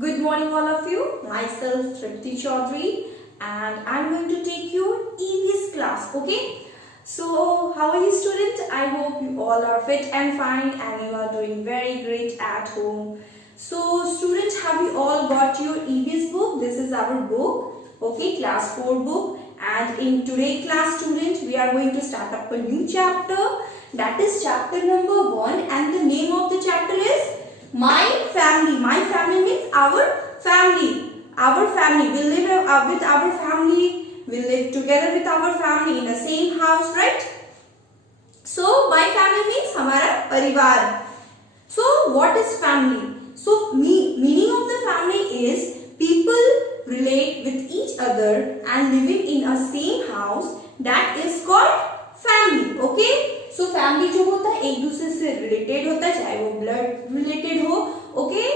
Good morning all of you. Myself Tripti Chaudhary and I'm going to take your EVS class. Okay. So how are you students? I hope you all are fit and fine and you are doing very great at home. So students, have you all got your EVS book? This is our book. Okay, class 4 book. And in today class students, we are going to start up a new chapter. That is chapter number 1 and the name of the chapter is My Family. My family means our family. Our family. We live with our family. We live together with our family in the same house, right? So my family means हमारा परिवार. So what is family? So meaning of the family is people relate with each other and living in a same house. That is called family. Okay? So family जो होता है एक दूसरे से related होता है, चाहे वो blood related हो, okay?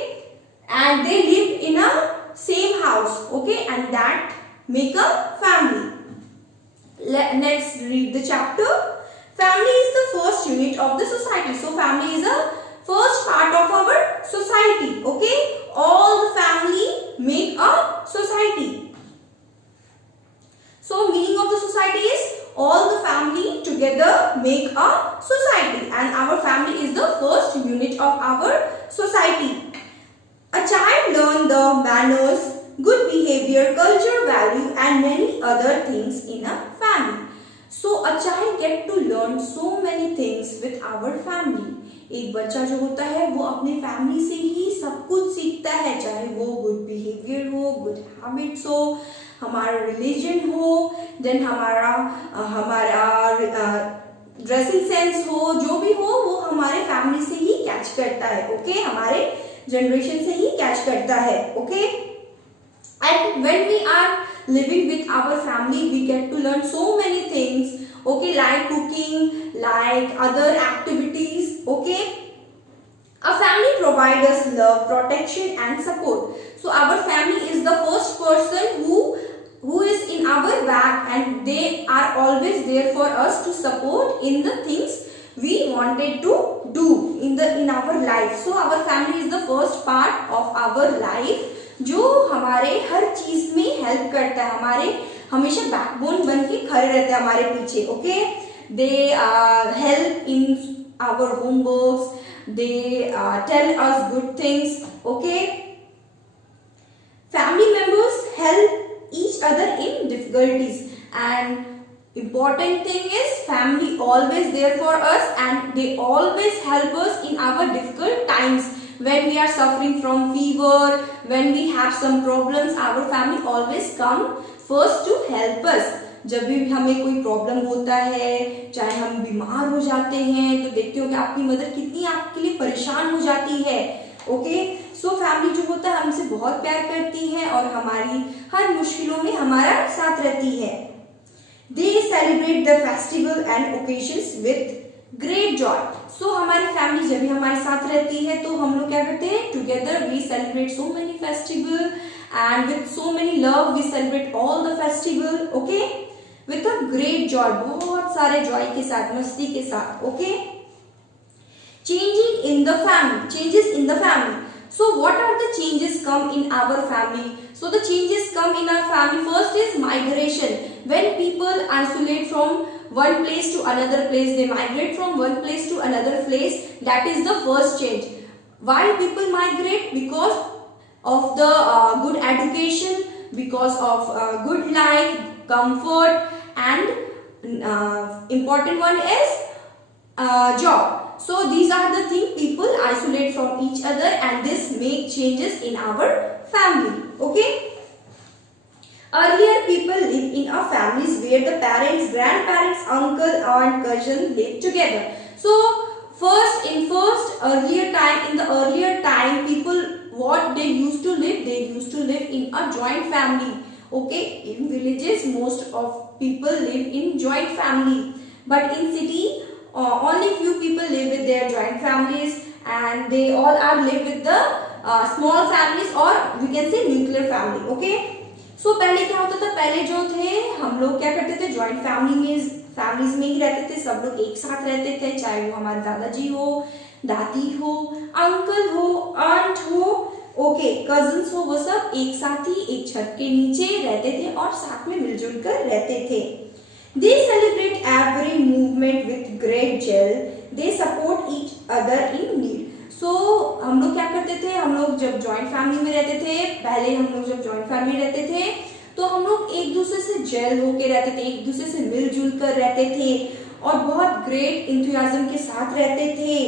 And they live in a same house, okay? And that make a family. Let's read the chapter. Family is the first unit of the society. So family is the first part of our society, okay? All the family make a society. So meaning of the society is all the family together make a society, and our family is the first unit of our society. A child learns the manners, good behavior, culture, value and many other things in a family. So a child get to learn so many things with our family. एक बच्चा जो होता है वो अपने family से ही सब कुछ सीखता है, चाहे वो गुड बिहेवियर हो, गुड हैबिट्स हो, हमारा रिलीजन हो, देन हमारा ड्रेसिंग सेंस हो, जो भी हो वो हमारे फैमिली से ही कैच करता है, ओके? हमारे जनरेशन से ही कैच करता है, okay? And when we are living with our family, we get to learn so many things, okay, like cooking, like other activities, okay? A family provides us love, protection and support. So our family is the first person who is in our back and they are always there for us to support in the things we wanted to do in our life. So our family is the first part of our life जो हमारे हर चीज में help करता है, हमारे हमेशा backbone बन के खड़े रहते हैं हमारे पीछे, okay? They help in our homeworks, they tell us good things, okay? Family members help each other in difficulties and important thing is family always there for us and they always help us in our difficult times. When we are suffering from fever, when we have some problems, our family always come first to help us. जब भी हमें कोई problem होता है, चाहे हम बीमार हो जाते हैं, तो देखते हो कि आपकी मदर कितनी आपके लिए परेशान हो जाती है, ओके? सो फैमिली जो होता है हमसे बहुत प्यार करती है और हमारी हर मुश्किलों में हमारा साथ रहती है. They celebrate the festival and occasions with great joy. So हमारी फैमिली जब भी हमारे साथ रहती है तो हम लोग क्या करते हैं, together we celebrate so many festival and with so many love we celebrate all the festival, okay? With a great joy, बहुत सारे जॉय के साथ, मस्ती के साथ, okay? Changing in the family, changes in the family. So what are the changes come in our family? So the changes come in our family. First is migration. When people isolate from one place to another place, they migrate from one place to another place. That is the first change. Why people migrate? Because of the good education, because of good life, comfort, and important one is job. So these are the things people isolate from each other and this make changes in our family, okay? Earlier people live in a families where the parents, grandparents, uncle and cousin live together. So in the earlier time people what they used to live in a joint family, okay? In villages most of people live in joint family, but in city only few people live with their joint families and they all are live with the small families or we can say nuclear family, okay? So पहले क्या होता था, पहले जो थे हम लोग क्या करते थे, जॉइंट फैमिलीज में ही रहते थे, सब लोग एक साथ रहते थे, चाहे वो हमारे दादाजी हो, दादी हो, अंकल हो, आंट हो, ओके, कजिन्स हो वो सब एक साथ ही एक छत के नीचे रहते थे और साथ में मिलजुल कर रहते थे। They celebrate every movement with great joy. They support each other in need. So हम लोग क्या करते थे, हम लोग जब जॉइंट फैमिली में रहते थे, पहले हम लोग जब जॉइंट फैमिली रहते थे तो हम लोग एक दूसरे से जेल होके रहते थे, एक दूसरे से मिलजुल कर रहते थे और बहुत ग्रेट इंथुजियाज्म के साथ रहते थे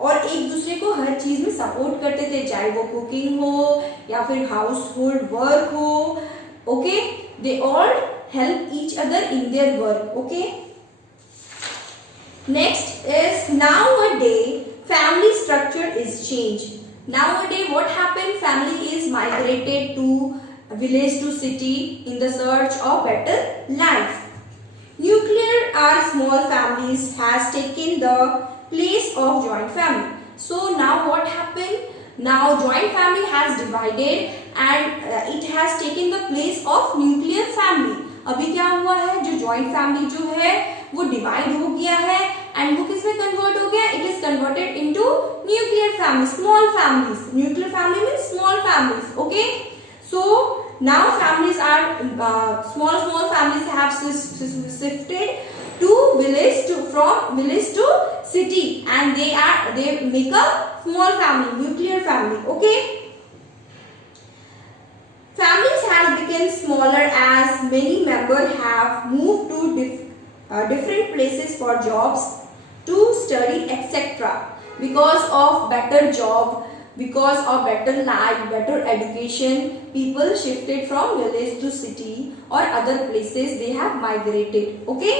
और एक दूसरे को हर चीज में सपोर्ट करते थे, चाहे वो कुकिंग हो या फिर हाउस होल्ड वर्क हो। Okay, they all help each other in their work. Okay, next is nowadays family structure is changed. Nowadays what happened, family is migrated to village to city in the search of better life. Nuclear or small families has taken the place of joint family. So now what happened, now joint family has divided and it has taken the place of nuclear family. अभी क्या हुआ है, जो joint family जो है वो divide हो गया है एंड वो किसमें कन्वर्ट हो गया, it is converted into nuclear family, small families. Nuclear family means small families. Okay, so now families are small families have shifted to village, from village to city and they make a small family, nuclear family. Okay, families have become smaller as many members have moved to different places for jobs, to study, etc. Because of better job, because of better life, better education, people shifted from village to city or other places, they have migrated. Okay,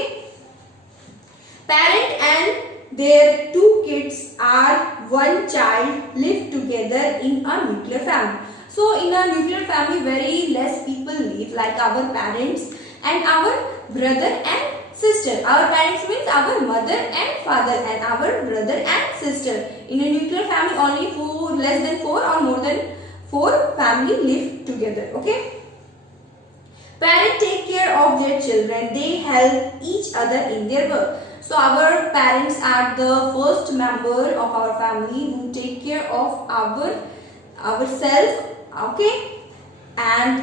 parent and their 2 kids are one child live together in a nuclear family. So in a nuclear family very less people live, like our parents and our brother and sister. Our parents means our mother and father and our brother and sister. In a nuclear family only 4, less than 4 or more than 4 family live together. Okay, parents take care of their children, they help each other in their work. So our parents are the first member of our family who take care of ourselves. Okay, and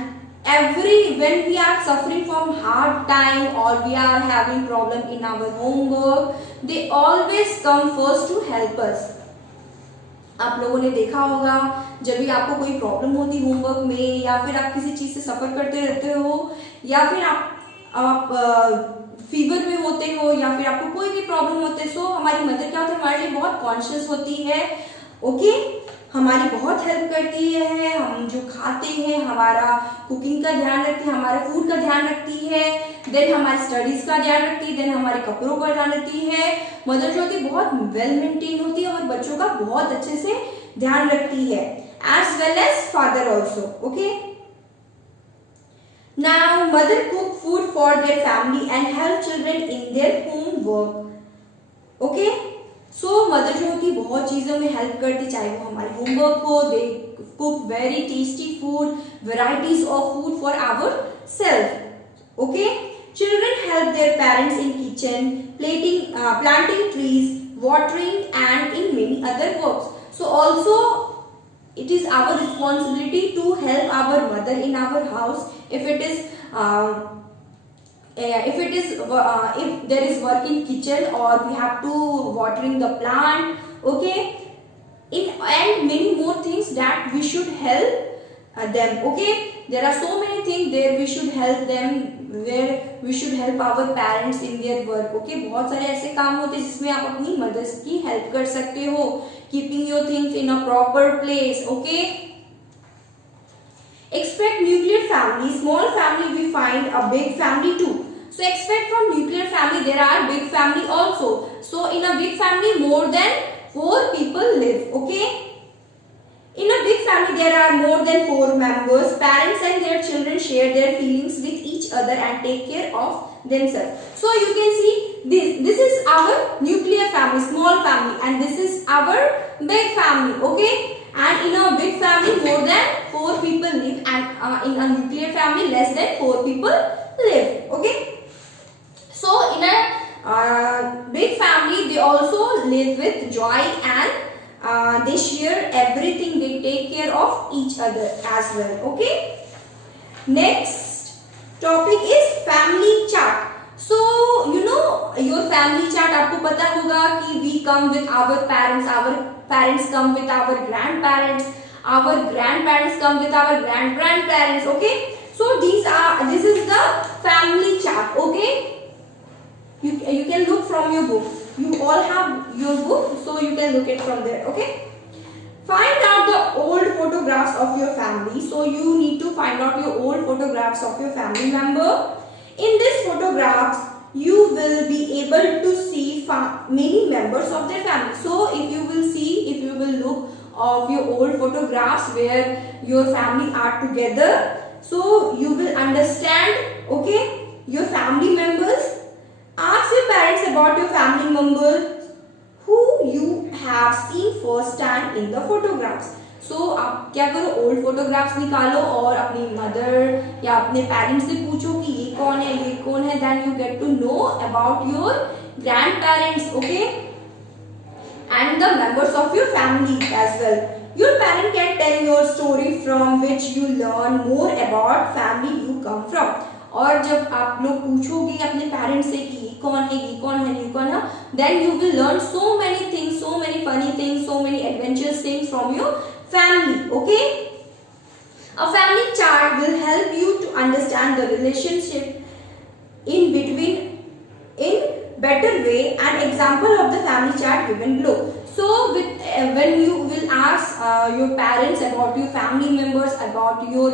when we are suffering from hard time or we are having problem in our homework, they always come first to help us. आप लोगों ने देखा होगा जब भी आपको कोई problem होती होमवर्क में या फिर आप किसी चीज से सफर करते रहते हो या फिर आप फीवर में होते हो या फिर आपको कोई भी प्रॉब्लम होते है, सो हमारी मदर क्या होती है, हमारे लिए बहुत कॉन्शियस होती है। ओके, हमारी बहुत हेल्प करती है, हम जो खाते हैं हमारा कुकिंग का ध्यान रखती है, हमारे फूड का ध्यान रखती है, देन हमारी स्टडीज का ध्यान रखती है, देन हमारे कपड़ों का ध्यान रखती है। मदर जो होती है बहुत वेल मेंटेन होती है और बच्चों का बहुत अच्छे से ध्यान रखती है, as well as father also. Okay, now mother cook food for their family and help children in their home work. Okay, so mother जो होती है बहुत चीजों में हेल्प करती, चाहे वो हमारे होमवर्क हो, they cook very tasty food, varieties of food for our self. Okay, children help their parents in kitchen, planting trees, watering and in many other works. So also it is our responsibility to help our mother in our house if there is work in kitchen or we have to watering the plant. Okay, and many more things that we should help them. Okay, there are so many things there we should help them, where we should help our parents in their work. Okay, बहुत सारे ऐसे काम होते हैं जिसमें आप अपनी mother's की हेल्प कर सकते हो, keeping your things in a proper place. Okay, expect nuclear family, small family we find a big family too. So expect from nuclear family there are big family also. So in a big family more than 4 people live. Okay, in a big family there are more than 4 members. Parents and their children share their feelings with each other and take care of themselves. So you can see this is our nuclear family, small family, and this is our big family. Okay, and in a big family more than 4 people live, and in a nuclear family less than 4 people live. Okay, so in a big family they also live with joy and they share everything, they take care of each other as well. Okay, next topic is family chat. So you know your family chat, आपको पता होगा कि we come with our parents come with our grandparents come with our grandparents. Okay, so this is the family chat. Okay, you can look from your book. You all have your book, so you can look it from there. Okay, find out the old photographs of your family. So you need to find out your old photographs of your family member. In these photographs, you will be able to see many members of their family. So if you will look of your old photographs where your family are together, so you will understand, okay, your family members. Ask your parents about your family members who you have seen first time in the photographs. So आप क्या करो, old photographs निकालो और अपनी mother या अपने parents से पूछो कि ये कौन है, then you get to know about your grand parents. Okay, and the members of your family as well. Your parent can tell your story from which you learn more about family you come from. और जब आप लोग पूछोगे अपने parents से कि ये कौन है, then you will learn so many things, so many funny things, so many adventurous things from your family. Okay, a family chart will help you to understand the relationship in between in better way. An example of the family chart given below. So when you will ask your parents about your family members, about your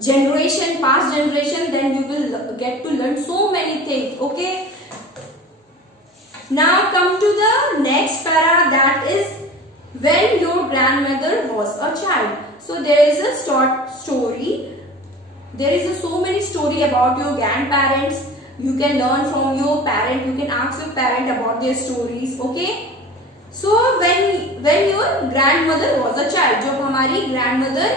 past generation, then you will get to learn so many things. Okay, now come to the next para, that is when your grandmother was a child. So there is a short story. There is so many story about your grandparents. You can learn from your parent. You can ask your parent about their stories. Okay. So when your grandmother was a child, जब हमारी grandmother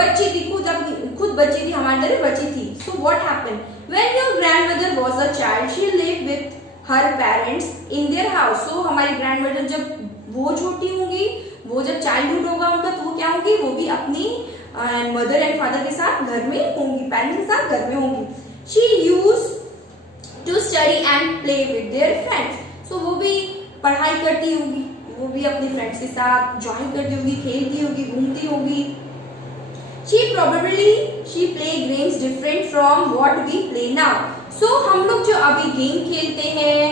बच्ची थी, खुद बच्ची थी, हमारी तरह बच्ची थी. So what happened? When your grandmother was a child, she lived with her parents in their house. So हमारी grandmother जब वो छोटी होंगी, वो जब चाइल्डहुड होगा उनका, तो वो क्या होंगी, वो भी अपनी मदर एंड फादर के साथ घर में होंगी, पेरेंट्स के साथ घर में होंगी. She use to study and play with their friends. So वो भी पढ़ाई करती होगी, वो भी अपने फ्रेंड्स के साथ ज्वाइन करती होगी, खेलती होगी, घूमती होगी. she play games different from what we play now. So हम लोग जो अभी गेम खेलते हैं,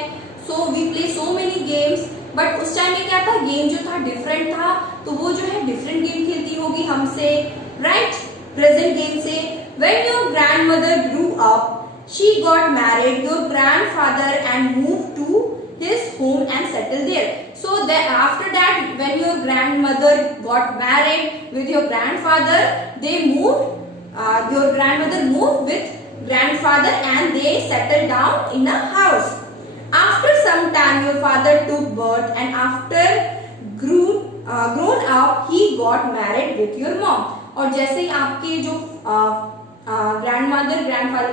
so we play so many games. But उस टाइम में क्या था, गेम जो था डिफरेंट था, तो वो जो है डिफरेंट गेम खेलती होगी हमसे, राइट, प्रेजेंट गेम से. When your grandmother grew up, she got married your grandfather and move to his home and settle there. So after that when your grandmother got married with your grandfather, they move, your grandmother move with grandfather and they settle down in a house. After some time, your father took birth, and after grown up, he got married with your mom. और जैसे ही आपके जो grandfather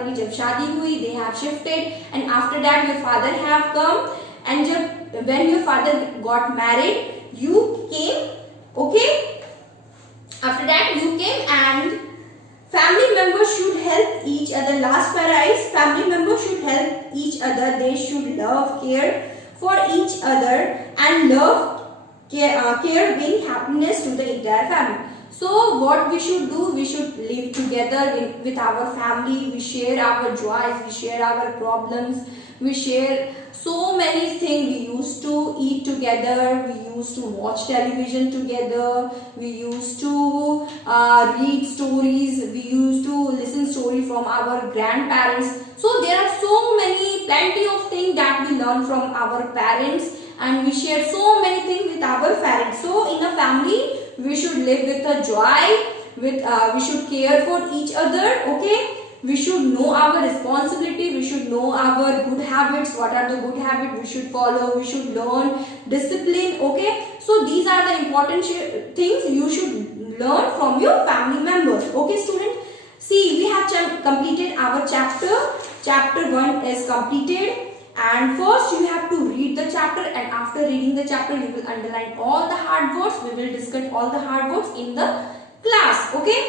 की जब शादी हुई, they have shifted, and after that your father have come, and जब when your father got married, you came. Okay, after that you came, and family members should help each other. Last para is family members should help each other. They should love, care for each other, and care bring happiness to the entire family. So what we should do, we should live together with our family. We share our joys, we share our problems, we share so many things. We used to eat together, we used to watch television together, we used to read stories, we used to listen story from our grandparents. So there are plenty of things that we learn from our parents, and we share so many things with our parents. So in a family, we should live with a joy, we should care for each other. Okay, we should know our responsibility, we should know our good habits, what are the good habits we should follow, we should learn discipline. Okay, so these are the important things you should learn from your family members. Okay students, see, we have completed our chapter 1 is completed, And first you have to read the chapter, and after reading the chapter you will underline all the hard words. We will discuss all the hard words in the class. Okay,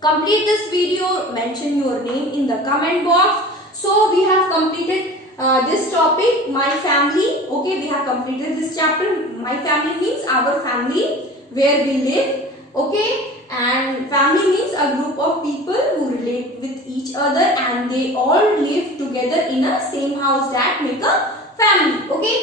complete this video, mention your name in the comment box. So we have completed this topic, my family. Okay, we have completed this chapter. My family means our family, where we live. Okay, and family means a group of people who relate with each other and they all live together in a same house. That make a family. Okay,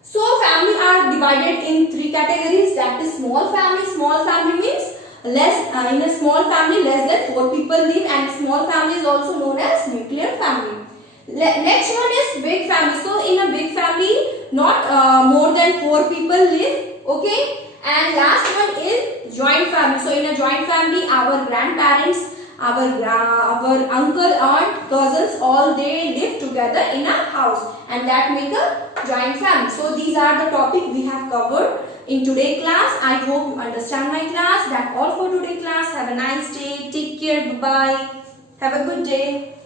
so family are divided in three categories. That is small family. Small family means in a small family less than 4 people live, and small family is also known as nuclear family. Next one is big family. So in a big family not more than 4 people live. Okay, and last one is joint family. So in a joint family our grandparents, our uncle, aunt, cousins, all they live together in a house, and that make a joint family. So these are the topic we have covered in today's class. I hope you understand my class. That's all for today class. Have a nice day. Take care. Bye bye. Have a good day.